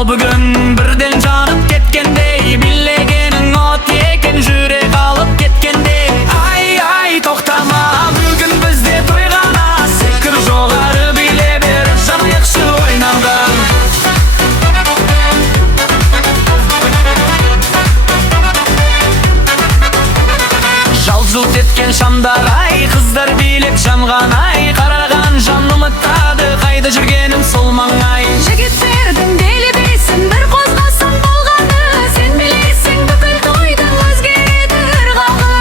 Al bugün birden janıp ketkendey, bilegenin ot eken jürek alıp ketkendey. Ay ay toktama, bugün bizde toygana, sekir jogары bile berip jana yakşı oynangan. Жалжылт etken şamдар ay, kızlar bilip jangan ay, karagan janım ıttadı, kayda жүргенім сол маңай. Жігіттердің дели бейсін бір қозғасын болғаны, сен білесің бүкіл тойдың өзгереді ырғағы.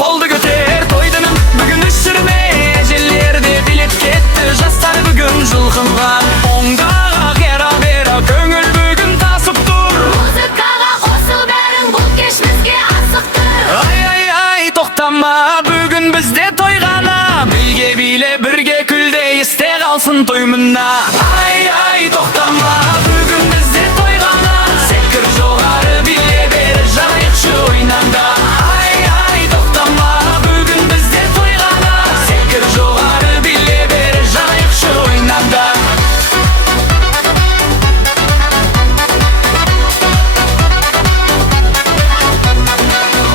Қолды көтер тойдының бүгін өшірме, әжелерде билеп кетті, жастар бүгін жылқынған. Оңдаға қера бера көңіл бүгін тасып тұр. Музыкаға қосыл бәрің, бұл кеш бізге асықтыр. Ай ай ай тоқтама, бүгін бізде тойғана, білге биле бірге күлде, есте қалсын той мына. Ай ай тоқтама, бүгін бізде тойғана, секір жоғары биле бері жанайықшы ойнанда. Ай ай тоқтама, бүгін бізде тойғана, секір жоғары биле бері жанайықшы ойнанда.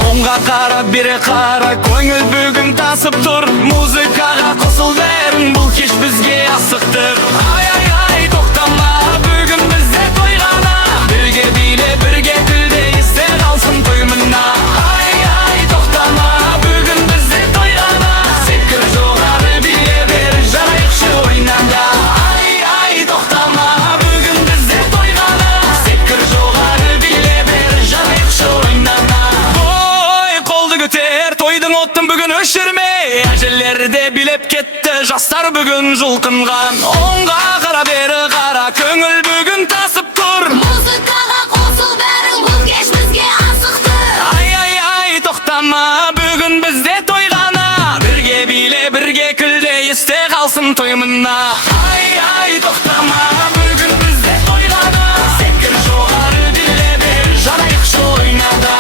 Оңға қара бері қара, көңіл бүгін тасып тұр. Музыкаға қосыл бәрің, бұл кеш бізге асықтыр. Ай ай ай тоқтама, бүгін бізде тойғана, бірге биле бірге күлде, есте қалсын той мына. Ай ай тоқтама, бүгін бізде тойғана, секір жоғары биле бері жанайықшы ойнанда. Ай ай тоқтама, бүгін бізде тойғана, секір жоғары биле бері жанайықшы ойнанда. Қолды көтер, тойдың оттын бүгін өшірме, әжелерде билеп кетті, жастар бүгін жұлқынған. Оңға қара бері қара, көңіл бүгін тасып тұр. Музыкаға қосыл бәрің, бұл кеш бізге асықтыр. Ай ай ай тоқтама, бүгін бізде тойғана, бірге биле бірге күлде, есте қалсын той мына. Ай ай тоқтама, бүгін бізде тойғана, секір жоғары биле бер жанайықшы ойнада.